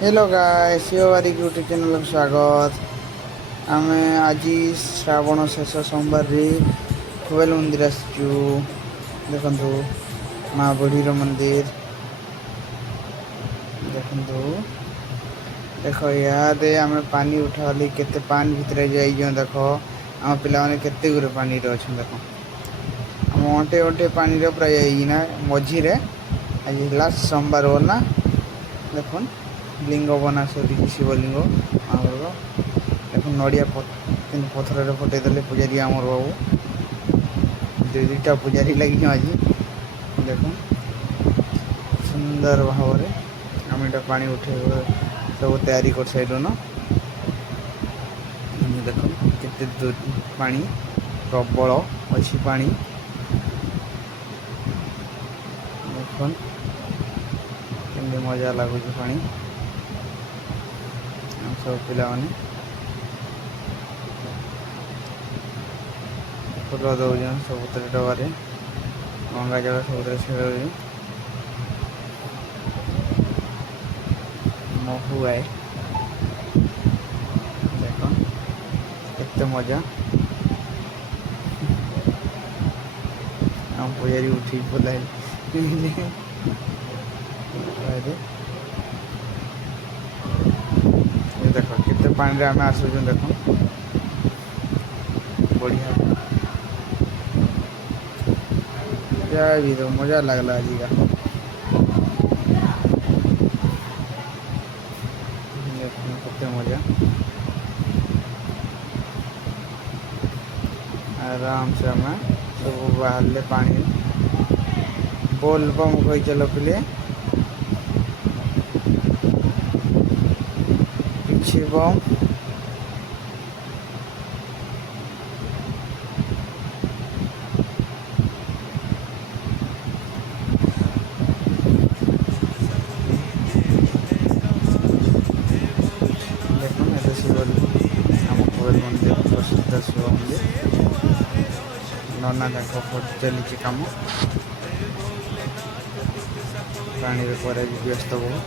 Hello guys शिववारी YouTube channel को स्वागत। आम आज श्रावण शेष सोमवार खुबेल मंदिर आसचु। देखु माँ बुढ़ीर मंदिर देखु देख यादे आम पानी उठाली केते पानी भितर जाइए। देख आम पिला माने केते गुरे पानी रे अच्छा। देख आम अंटे अंटे पानी रे पूरा जाइना मझी रे आज लास्ट सोमवार बोलना। देख लिंग बना सरी शिवलिंग आमर देख नड़िया पथर फटेदेले पूजारी आमर बाबू दुईटा पूजारी लगे आज। देख सुंदर भाव आम इटा पानी उठे सब तैयारी कर साइलुन। देख केते पानी प्रबल अच्छी पानी। देख केमती मजा लगुच पानी। सब पिला माने फुल दौन सबुत डबारे गंगा जल सबुत छेड़ महु आए। देख केते मजा आम पुजारी उठी बुलाई देख केते पानी रे आम आसुच। देख बढ़िया भी तो मजा लगला आज का। केते मजा आराम से आम सब बाहर पानी बोल बम कही चलो पिले पीछे बम मंदिर प्रसिद्ध शिव मंदिर नना चली कम पानी व्यस्त बहुत।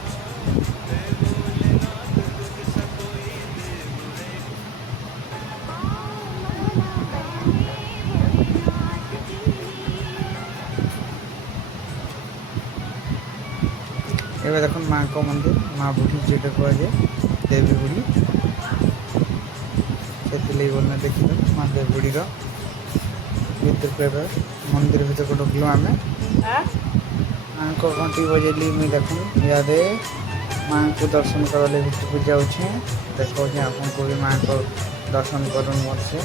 एवं देख माँ को मंदिर माँ बुढ़ी जेटा कहुए देवी बुढ़ी से बोलना देखी माँ देवी बुढ़ीर भर मंदिर भर को ढुकलु आम माँ को घंटी बजेली मुझे देख यादे माँ को दर्शन करले भितर को जाऊे। देखो आपको भी माँ को दर्शन कर मोर से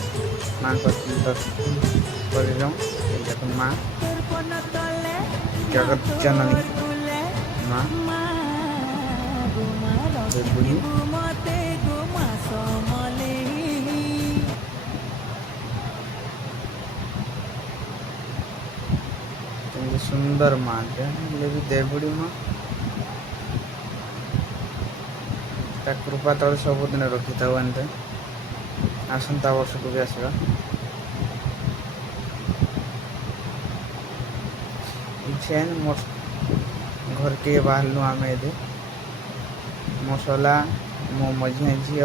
माँ को दर्शन कर देख माँ जगत जननी माँ बुढ़ी सुंदर माँ भी देवुड़ी माँ कृपा तले सबुदिन रखी था आसंता वर्ष को भी आसवा। मोर घर के बाहर आम ए मसला मो मझिया झील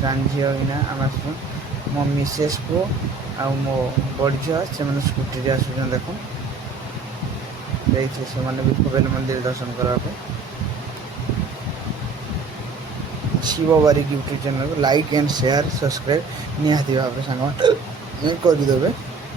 सान झील आम आस मो मिसेस को आ मो बड़ झील से स्कूटी आस। देख से भी खुबेल मंदिर दर्शन करने शिववारी यूट्यूब चैनल को लाइक एंड शेयर सब्सक्राइब निहाती भाव सांग करदे।